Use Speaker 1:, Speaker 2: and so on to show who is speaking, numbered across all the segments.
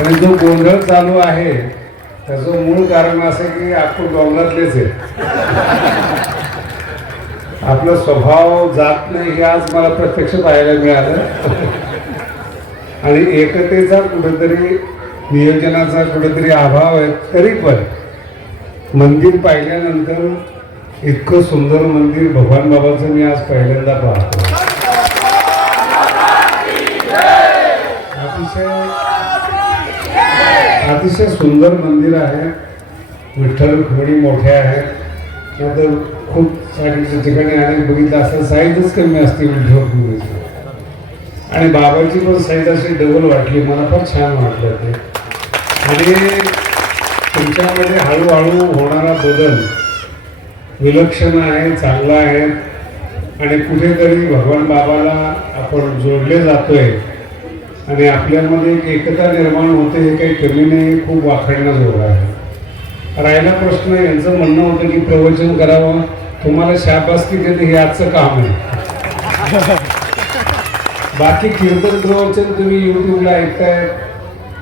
Speaker 1: आणि जो गोंधळ चालू आहे त्याचं मूळ कारण असं की आपण डोंगरातलेच आहे. आपला स्वभाव जात नाही हे आज मला प्रत्यक्ष पाहायला मिळालं. आणि एकतेचा कुठेतरी नियोजनाचा कुठेतरी अभाव आहे तरी पण मंदिर पाहिल्यानंतर इतकं सुंदर मंदिर भगवान बाबाचं मी आज पहिल्यांदा पाहतो अतिशय अतिशय सुंदर मंदिर आहे. विठ्ठल खोडी मोठे आहेत. नंतर खूप साडीच्या ठिकाणी आणि बघितलं असं साईजच कमी असते विठ्ठल रुक्मिणीची आणि बाबाची पण साईज अशी डबल वाटली. मला पण छान वाटलं ते. आणि तुमच्यामध्ये हळूहळू होणारा बदल विलक्षण आहे चांगला आहे. आणि कुठेतरी भगवान बाबाला आपण जोडले जातोय. आणि आपल्यामध्ये एक एकता निर्माण होते हे काही कमी नाही खूप वाखडण्याजोगं आहे. राहिला प्रश्न यांचं म्हणणं होतं की प्रवचन करावं. तुम्हाला शाबासकी देते हे आजचं काम आहे. बाकी कीर्तन प्रवचन तुम्ही यूट्यूबला ऐकताय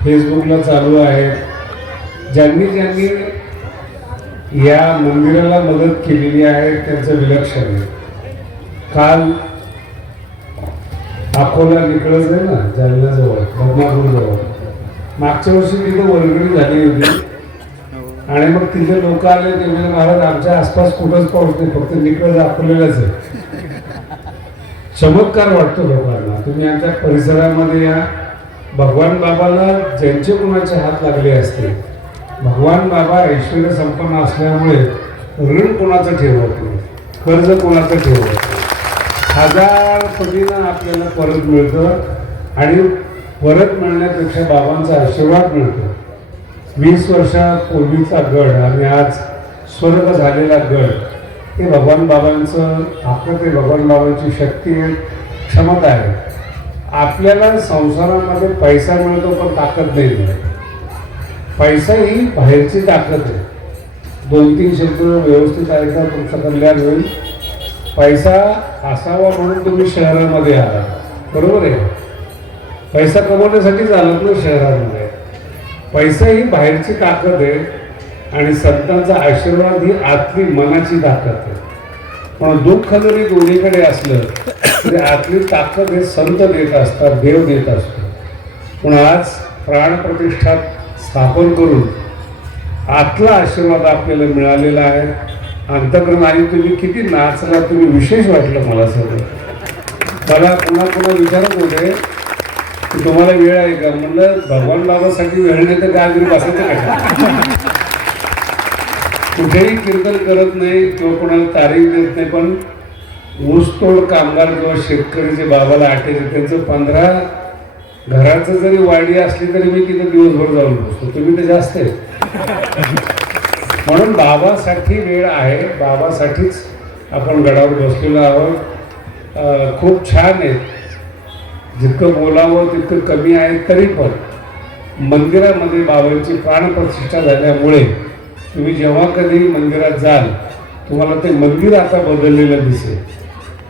Speaker 1: फेसबुकला चालू आहे. ज्यांनी ज्यांनी या मंदिराला मदत केलेली आहे त्यांचं विलक्षण आहे. काल अकोला निकळत आहे ना जालन्याजवळ बदनापूरजवळ. मागच्या वर्षी तिथं वर्गणी झाली होती. आणि मग तिथे लोक आले ते म्हणजे महाराज आमच्या आसपास कुठंच पाऊस नाही फक्त निकळ अकोल्यालाच आहे. चमत्कार वाटतो लोकांना. तुम्ही आमच्या परिसरामध्ये या. भगवान बाबाला ज्यांचे कुणाचे हात लागले असते भगवान बाबा ऐश्वर संपन्न असल्यामुळे ऋण कोणाचं ठेवत नाही? कर्ज कोणाचं ठेवत हजार पटीनं आपल्याला परत मिळतं आणि परत मिळण्यापेक्षा बाबांचा आशीर्वाद मिळतो. वीस वर्षापूर्वीचा गड आणि आज स्वर्ग झालेला गड हे भगवान बाबांचं ताकद ते भगवान बाबांची शक्ती आहे क्षमता आहे. आपल्याला संसारामध्ये पैसा मिळतो पण ताकद नाही मिळत. पैसा ही बाहेरची ताकद आहे. दोन तीन शब्द व्यवस्थित ऐका तुमचं कल्याण होईल. पैसा असावा म्हणून तुम्ही शहरामध्ये आला. बरोबर आहे? पैसा कमवण्यासाठी चालत ना शहरामध्ये. पैसा ही बाहेरची ताकद आहे आणि संतांचा आशीर्वाद ही आतली मनाची ताकद आहे. पण दुःख जरी दोन्हीकडे असलं तरी आतली ताकद हे संत देत असतात देव देत असतो. पण आज प्राणप्रतिष्ठा स्थापन करून आतला आशीर्वाद आपल्याला मिळालेला आहे. अंतकरण आणि तुम्ही किती नाचला तुम्ही विशेष वाटलं मला सगळं मला पुन्हा पुन्हा विचारत होते की तुम्हाला वेळ आहे का? म्हणलं भगवान बाबासाठी वेळ नाही तर काय घरी बसायचं का कुठेही कीर्तन करत नाही किंवा कोणाला तारीख देत नाही पण ऊसतोड कामगार किंवा शेतकरी जे बाबाला आठवते त्यांचं पंधरा घराचं जरी वाडी असली तरी मी तिथं दिवसभर जाऊन बसतो. तुम्ही तर जास्त आहे. म्हणून बाबासाठी वेळ आहे. बाबासाठीच आपण गडावर बसलेलो आहोत. खूप छान आहे. जितकं बोलावं तितकं कमी आहे तरी पण. मंदिरामध्ये बाबांची प्राणप्रतिष्ठा झाल्यामुळे तुम्ही जेव्हा कधी मंदिरात जाल तुम्हाला ते मंदिर आता बदललेलं दिसेल.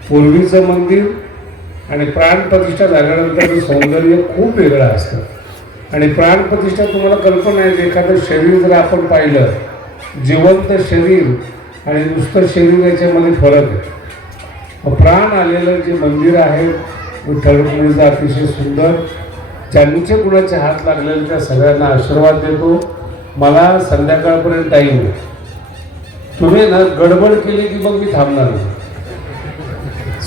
Speaker 1: पूर्वीचं मंदिर आणि प्राणप्रतिष्ठा झाल्यानंतर सौंदर्य खूप वेगळं असतं. आणि प्राणप्रतिष्ठा तुम्हाला कल्पना आहे एखादं शरीर जर आपण पाहिलं जिवंत शरीर आणि नुसतं शरीर याच्यामध्ये फरक आहे. प्राण आलेलं जे मंदिर आहे विठ्ठल अतिशय सुंदर. ज्यांचे कुणाचे हात लागलेले त्या सगळ्यांना आशीर्वाद देतो. मला संध्याकाळपर्यंत टाईम आहे तुम्ही ना गडबड केली की मग मी थांबणार नाही.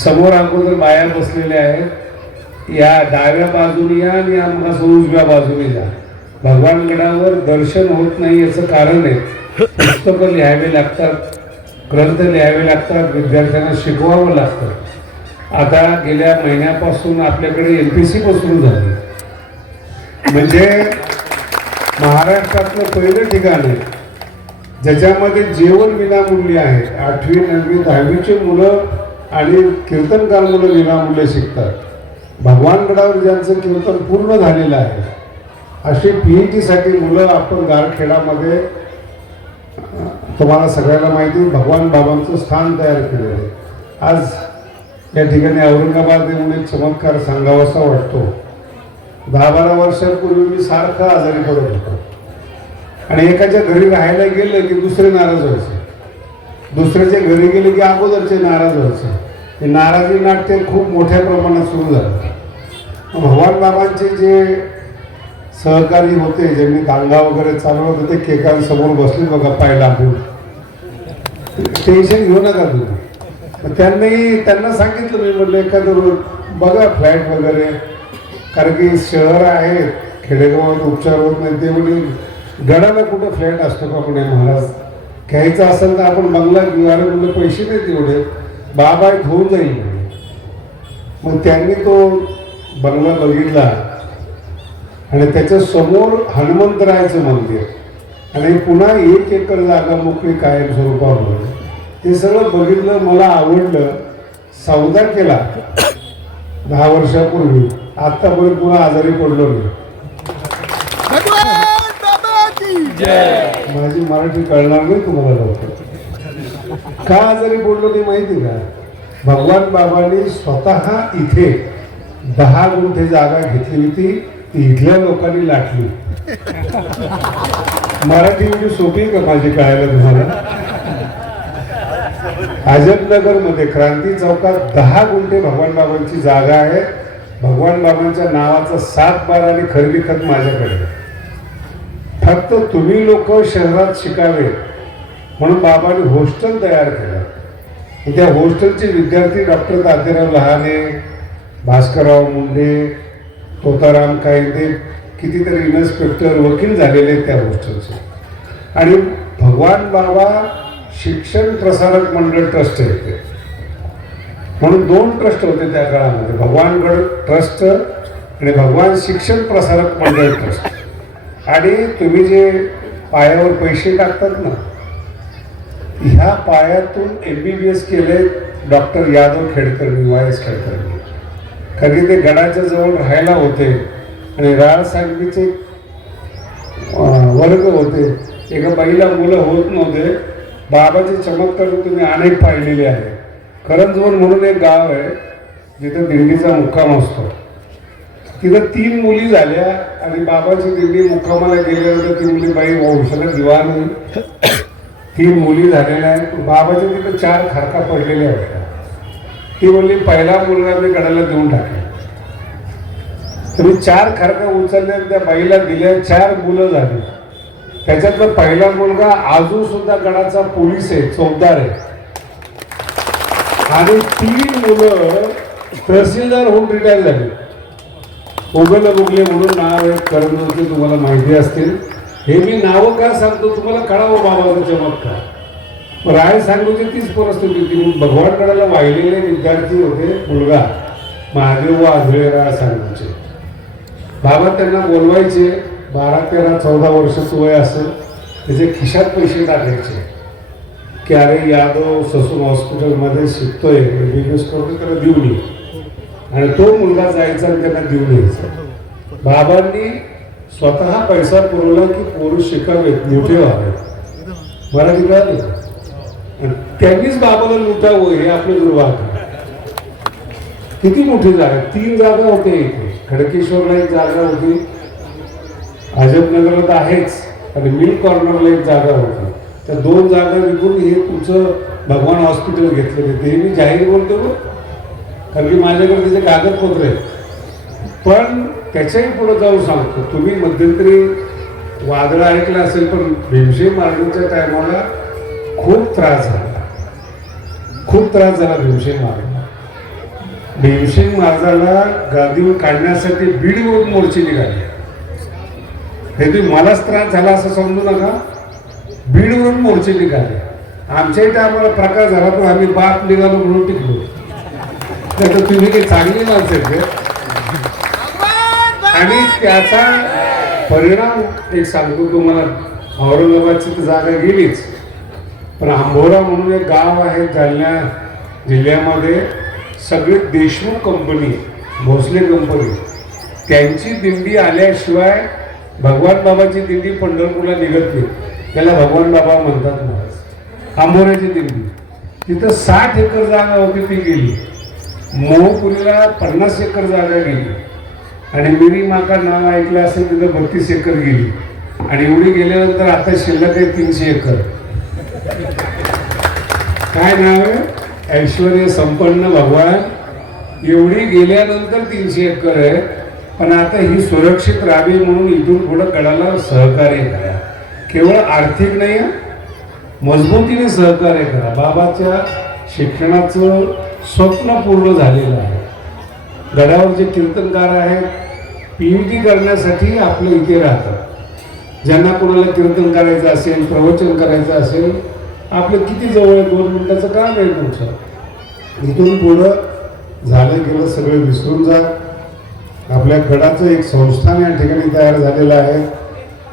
Speaker 1: समोर अगोदर बाया बसलेल्या आहेत. या डाव्या बाजूने या आणि आम्हाला उजव्या बाजूने जा. भगवान गडावर दर्शन होत नाही याचं कारण आहे. पुस्तकं लिहावे लागतात ग्रंथ लिहावे लागतात विद्यार्थ्यांना शिकवावं लागतं. आता गेल्या महिन्यापासून आपल्याकडे एल पी सी पासून झाली. म्हणजे महाराष्ट्रातलं पहिलं ठिकाण आहे. ज्याच्यामध्ये जेवण विनामूल्य आहे. आठवी नववी दहावीचे मुलं आणि कीर्तनकार मुलं विनामूल्य शिकतात. भगवानगडावर ज्यांचं कीर्तन पूर्ण झालेलं आहे अशी पी एच डीसाठी मुलं आपण गारखेडामध्ये तुम्हाला सगळ्यांना माहिती भगवान बाबांचं स्थान तयार केलेलं आहे. आज या ठिकाणी औरंगाबाद येऊन एक चमत्कार सांगावासा वाटतो. दहा बारा वर्षांपूर्वी मी सारखा आजारी पडत होतो. आणि एकाच्या घरी राहायला गेलं की दुसरे नाराज व्हायचे. दुसऱ्याच्या घरी गेले की अगोदरचे नाराज व्हायचे. हे नाराजी नाट्य खूप मोठ्या प्रमाणात सुरू झालं. भगवान बाबांचे जे सहकारी होते ज्यांनी दांगा वगैरे चालवत होते ते केकांसमोर बसले बघा पाय लागून टेन्शन घेऊ नका तुम्ही. त्यांनी त्यांना सांगितलं मी म्हटलं एखादं बघा फ्लॅट वगैरे. कारण की शहर आहेत खेडेगावात उपचार होत नाही ते म्हणजे गडाला कुठं फ्लॅट असतो का पुणे महाराज? घ्यायचं असेल तर आपण बंगला घेऊ. अरे म्हणलं पैसे नाही तेवढे बाबा होऊन जाईल मग त्यांनी तो बंगला बघितला. आणि त्याच्यासमोर हनुमंतरायाचं मंदिर. आणि पुन्हा एक एकर जागा मोकळी कायम स्वरूपावर ते सगळं बघितलं मला आवडलं. सौदा केला. दहा वर्षापूर्वी. आत्तापर्यंत पुन्हा आजारी पडलो
Speaker 2: की
Speaker 1: माझी मराठी कळणार नाही तुम्हाला लवकर. का आजारी पडलो नाही माहिती का? भगवान बाबांनी स्वतः इथे दहा गुंठे जागा घेतली होती. ती इथल्या लोकांनी लाटली. मराठी म्हणजे सोपी आहे का माझी कळायला तुम्हाला? अजबनगरमध्ये क्रांती चौकात दहा गुंठे भगवान बाबांची जागा आहे भगवान बाबांच्या नावाचा सात बार आणि खरेदी खत माझ्याकडे आहे. फक्त तुम्ही लोक शहरात शिकावे म्हणून बाबांनी हॉस्टेल तयार केलं. त्या हॉस्टेलचे विद्यार्थी डॉक्टर तात्याराव लहाने भास्करराव मुंडे तोताराम कायदे कितीतरी इन्स्पेक्टर वकील झालेले त्या गोष्टींचे. आणि भगवान बाबा शिक्षण प्रसारक मंडळ ट्रस्ट आहे ते. म्हणून दोन ट्रस्ट होते त्या काळामध्ये भगवानगड ट्रस्ट आणि भगवान शिक्षण प्रसारक मंडळ ट्रस्ट. आणि तुम्ही जे पायावर पैसे टाकतात ना ह्या पायातून एम बी बी एस केले डॉक्टर यादव खेडकरनी वाय एस खेडकरनी कधी ते गडाच्या जवळ राहायला होते आणि राळ वर्ग होते. एका बाईला मुलं होत नव्हते. बाबाचे चमत्कार तुम्ही अनेक पाहिलेले आहे. करंजवन म्हणून एक गाव आहे जिथं दिंडीचा मुक्काम असतो. तिथं तीन मुली झाल्या आणि बाबाची दिंडी मुक्कामाला गेल्या होत्या ती मुली बाई वंशाला दिवाणी होईल तीन मुली झालेल्या आहेत. बाबाच्या तिथं चार खारका पडलेल्या होत्या. ती म्हणली पहिला मुलगा मी गडाला देऊन टाकेल. तुम्ही चार खारका उचलल्या त्या बाईला दिल्या चार मुलं झाली. त्याच्यातला पहिला मुलगा अजून सुद्धा गडाचा पोलीस आहे चौकदार आहे. आणि तीन मुलं तहसीलदार होऊन रिटायर झाले. उगल उगले म्हणून नाव आहे करमणुकी तुम्हाला माहिती असतील. हे मी नावं का सांगतो तुम्हाला कळावं बाबाचा चमत्कार राय सांगूची तीच परिस्थिती होती. भगवानगडाला वाहिलेले विद्यार्थी होते मुलगा. महादेव आजळे राय सांगूचे. बाबा त्यांना बोलवायचे बारा तेरा चौदा वर्षाचं वय असेल त्याचे खिशात पैसे टाकायचे. की अरे यादव ससून हॉस्पिटलमध्ये शिकतोय बिझनेस करतो त्याला देऊन ये. आणि तो मुलगा जायचा आणि त्यांना देऊन यायचा. बाबांनी स्वतः पैसा पुरवला की पोरू शिकावेत मोठे व्हावेत. मला तिकडे त्यांनीच बाबाला लुटावं हे आपलं दुर्भाग्य. किती मोठी जागा तीन जागा होते इथे. खडकेश्वरला एक जागा होती. अजबनगरला तर आहेच. आणि मिड कॉर्नरला एक जागा होती. त्या दोन जागा विकून हे तुमचं भगवान हॉस्पिटल घेतलेले ते मी जाहीर बोलतो कारण की माझ्याकडे त्याचे कागदपत्र आहेत. पण त्याच्याही पुढे जाऊन सांगतो. तुम्ही मध्यंतरी वादळ ऐकलं असेल पण भीमसेन मारण्याच्या टायमाला खूप त्रास झाला. खूप त्रास झाला भीमसेन महाराजांना. भीमसेन महाराजाला गादीवर काढण्यासाठी बीडवरून मोर्चे निघाले. हे तुम्ही मलाच त्रास झाला असं समजू नका. बीडवरून मोर्चे निघाले. आमच्या इथे आम्हाला प्रकार झाला पण आम्ही बाप निघालो म्हणून टिकलो. तर तुम्ही काही चांगली माणसं आणि त्याचा परिणाम एक सांगतो तुम्हाला औरंगाबादची तर जागा गेलीच. पण आंबोरा म्हणून एक गाव आहे जालना जिल्ह्यामध्ये सगळी देशमुख कंपनी भोसले कंपनी त्यांची दिंडी आल्याशिवाय भगवान बाबाची दिंडी पंढरपूरला निघत नाही. त्याला भगवान बाबा म्हणतात महाराज. आंबोऱ्याची दिंडी. तिथं साठ एकर जागा होती ती गेली. मोहपुरीला पन्नास एकर जागा गेली. आणि मिरी माका नाव ऐकलं असेल तिथं बत्तीस एकर गेली. आणि एवढी गेल्यानंतर आता शिल्लक आहे तीनशे एकर. काय नाव आहे? ऐश्वर्य संपन्न भगवान. एवढी गेल्यानंतर तीनशे एकर आहे. पण आता ही सुरक्षित राहावी म्हणून इथून पुढं गडाला सहकार्य करा. केवळ आर्थिक नाही मजबूतीने सहकार्य करा. बाबाच्या शिक्षणाचं स्वप्न पूर्ण झालेलं आहे. गडावर जे कीर्तनकार आहेत यू टी करण्यासाठी आपलं इथे राहतात. ज्यांना कोणाला कीर्तन करायचं असेल प्रवचन करायचं असेल आपलं किती जवळ आहे? दोन मिनिटाचं काम आहे तुमचं? इथून पुढं झालं गेलं सगळं विसरून जा. आपल्या गडाचं एक संस्थान या ठिकाणी तयार झालेलं आहे.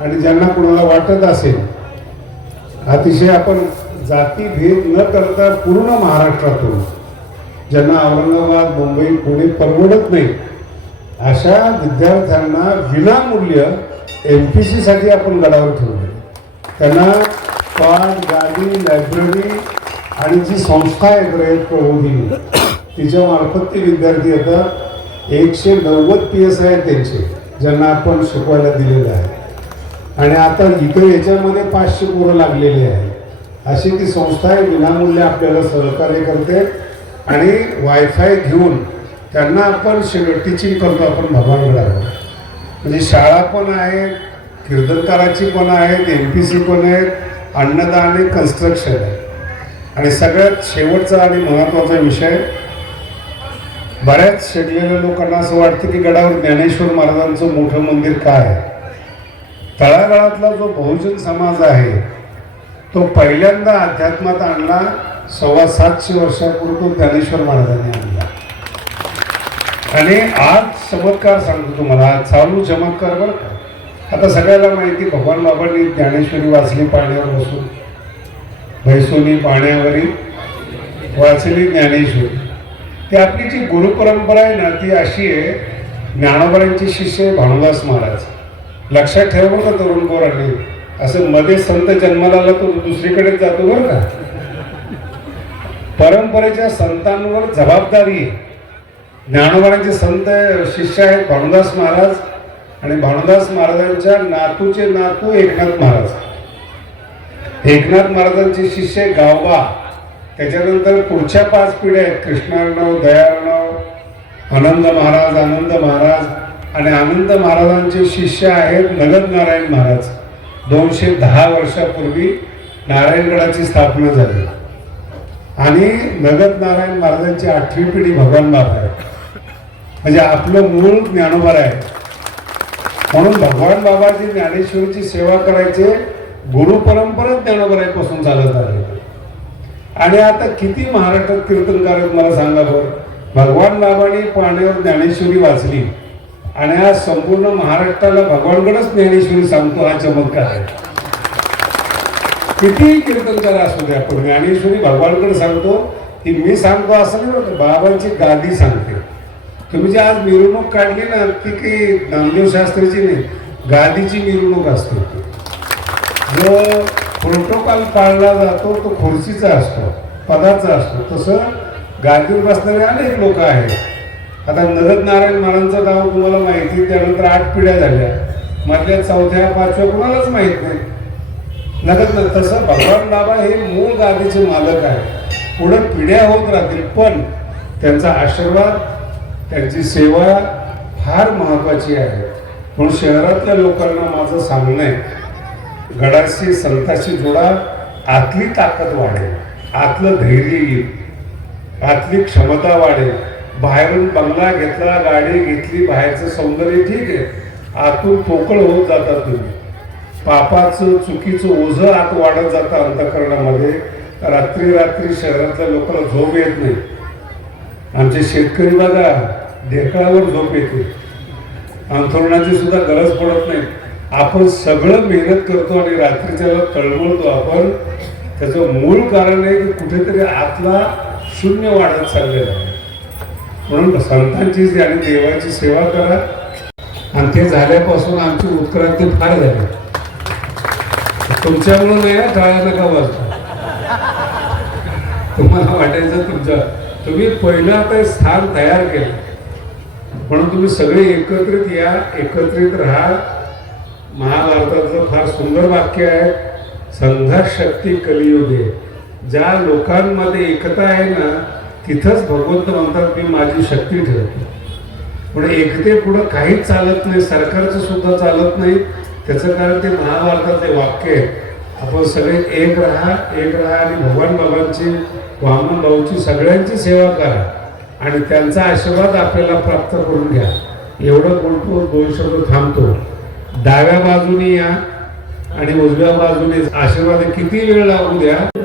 Speaker 1: आणि ज्यांना कोणाला वाटत असेल अतिशय आपण जातीभेद न करता पूर्ण महाराष्ट्रातून ज्यांना औरंगाबाद मुंबई पुणे परवडत नाही अशा विद्यार्थ्यांना विनामूल्य एम पी सीसाठी आपण गडावर ठेवले त्यांना पण गाडी लायब्ररी आणि जी संस्था आहे रयत प्रबोधिनी तिच्या मार्फत ते विद्यार्थी येतात एकशे नव्वद पी एस आहे त्यांचे ज्यांना आपण शिकवायला दिलेलं आहे. आणि आता इथं याच्यामध्ये पाचशे पोरं लागलेली आहे. अशी ती संस्था आहे विनामूल्य आपल्याला सहकार्य करते आणि वायफाय घेऊन त्यांना आपण टीचिंग करतो आपण भगवान मिळावं. म्हणजे शाळा पण आहेत कीर्तनकाराची पण आहेत एम पी सी पण आहेत अन्नदान आणि कन्स्ट्रक्शन आहे. आणि सगळ्यात शेवटचा आणि महत्त्वाचा विषय बऱ्याच शेडलेल्या लोकांना असं वाटतं की गडावर ज्ञानेश्वर महाराजांचं मोठं मंदिर काय आहे? तळागाळातला जो बहुजन समाज आहे तो पहिल्यांदा अध्यात्मात आणला सव्वा सातशे वर्षापूर्वी तो ज्ञानेश्वर महाराजांनी आणला. आणि आज चमत्कार सांगतो तुम्हाला. आज चालू चमत्कार बरं का? आता सगळ्याला माहिती भगवान बाबांनी ज्ञानेश्वरी वाचली पाण्यावर बसून. भैसोनी पाण्यावरील वाचली ज्ञानेश्वरी. ती आपली जी गुरुपरंपरा आहे ना ती अशी आहे ज्ञानोबरांची शिष्य भानुदास महाराज. लक्षात ठेव ना का तरुण पोरांनी. असं मध्ये संत जन्माला आला तो दुसरीकडे जातो बरं का. परंपरेच्या संतांवर जबाबदारी आहे. संत शिष्य आहेत भानुदास महाराज. आणि भानुदास महाराजांच्या नातूचे नातू एकनाथ महाराज. एकनाथ महाराजांचे शिष्य गावबा. त्याच्यानंतर पुढच्या पाच पिढ्या आहेत कृष्णार्णव दयार्णव आनंद महाराज आनंद महाराज आणि आनंद महाराजांचे शिष्य आहेत नगद नारायण महाराज. दोनशे दहा वर्षापूर्वी नारायणगडाची स्थापना झाली. आणि नगद नारायण महाराजांची आठवी पिढी भगवान बाबा आहे म्हणजे आपलं मूळ ज्ञानोबर आहे. म्हणून भगवान बाबाची ज्ञानेश्वरीची सेवा करायचे गुरु परंपरा ज्ञानोबरापासून चालत आहे आणि आता किती महाराष्ट्रात कीर्तनकार आहेत मला सांगा बरं. भगवान बाबांनी पाण्यावर ज्ञानेश्वरी वाचली. आणि आज संपूर्ण महाराष्ट्राला भगवानकडेच ज्ञानेश्वरी सांगतो हा चमत्कार आहे. कितीही कीर्तनकार असू द्या पण ज्ञानेश्वरी भगवानकडे सांगतो की मी सांगतो असं नाही बाबांची गादी सांगते. तुम्ही जे आज मिरवणूक काढली ना ती काही नामदेव शास्त्रीची नाही गादीची मिरवणूक असते जो प्रोटोकॉल पाळला जातो तो खुर्चीचा असतो पदाचा असतो. तसं गादीवर बसणारे अनेक लोक आहेत. आता नरद नारायण महाराजांचा नाव तुम्हाला माहिती त्यानंतर आठ पिढ्या झाल्या. मधल्या चौथ्या पाचव्या कुणालाच माहीत नाही. नगद तसं भगवान बाबा हे मूळ गादीचे मालक आहे पुढं पिढ्या होत राहतील पण त्यांचा आशीर्वाद त्यांची सेवा फार महत्वाची आहे. म्हणून शहरातल्या लोकांना माझं सांगणं आहे गडाशी संताशी जोडा आतली ताकद वाढेल आतलं धैर्य येईल आतली क्षमता वाढेल. बाहेरून बंगला घेतला गाडी घेतली बाहेरचं सौंदर्य ठीक आहे. आतून पोकळ होत जाता तुम्ही. पापाचं चुकीचं ओझं आत वाढत जातं अंतकरणामध्ये. रात्री रात्री शहरातल्या लोकांना झोप येत नाही. आमचे शेतकरी बघा ढेकळावर झोप येते. अंथरुणाची सुद्धा गरज पडत नाही. आपण सगळं मेहनत करतो आणि रात्रीच्याला तळमळतो आपण. त्याचं मूळ कारण आहे की कुठेतरी आतला शून्य वाढत चाललेला आहे. म्हणून संतांची आणि देवाची सेवा करा. आणि ते झाल्यापासून आमची उत्क्रांती फार झाली. तुमच्यामुळं नाही ना टाळा नका बसता तुम्हाला वाटायचं तुमचं तुम्ही पहिलं आता स्थान तयार केलं. म्हणून तुम्ही सगळे एकत्रित या एकत्रित राहा. महाभारतातलं फार सुंदर वाक्य आहे संघर्ष शक्ती कलियुगे. ज्या लोकांमध्ये एकता आहे ना तिथंच भगवंत म्हणतात मी माझी शक्ती ठेवतो. पण एकते पुढं काहीच चालत नाही सरकारचं सुद्धा चालत नाही. त्याचं कारण ते महाभारतातले वाक्य आहे आपण सगळे एक राहा एक राहा आणि भगवान बाबांची वामन भाऊची सगळ्यांची सेवा करा. आणि त्यांचा आशीर्वाद आपल्याला प्राप्त करून घ्या. एवढं बोलतो दोन शब्द थांबतो. डाव्या बाजूने या आणि उजव्या बाजूने आशीर्वाद किती वेळ लागू द्या?